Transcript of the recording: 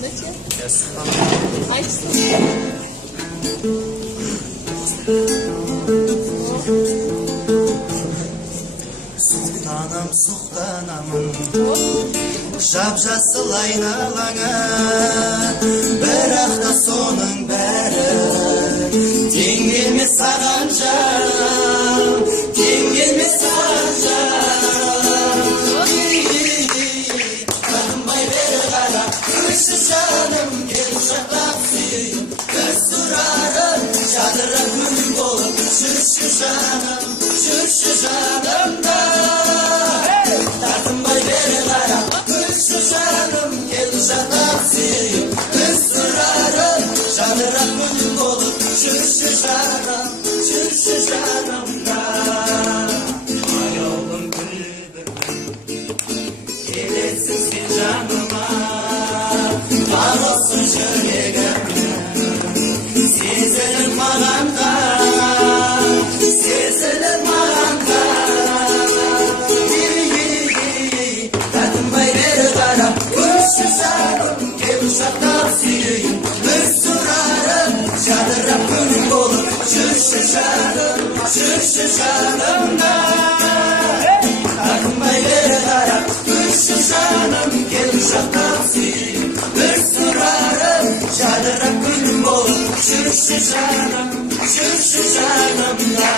Zачем? Yes. Açsın. Sultanım sultanamın Жап-жасыл айналаңа Бірақ та соның бәрі Тең емес саған жан Тең емес саған жан Тартынбай бері қара Күші жаным Кел құшақтап сүйейін Көз тұрарым Жадыра күн болып Жүрші жанымда Тартынбай бері қара Күші жаным Кел құшақтап сүйейін Көз тұрарым Жадыра күн болып Жүрші жанымда Аяулым күлбір Келесің сен жаныма Бар olsun жүрегім Сезіліп мағанға Сезіліп мағанға Тартынбай бері қара Көрші жаным Кел құшақтап сүйейін Өз тұрарым Жадырап күн болып Жүрші жанымда Тартынбай бері қара Көрші жаным Кел құшақтап сүйейін Өз тұрарым Жадырап күн болып Жүрші жанымда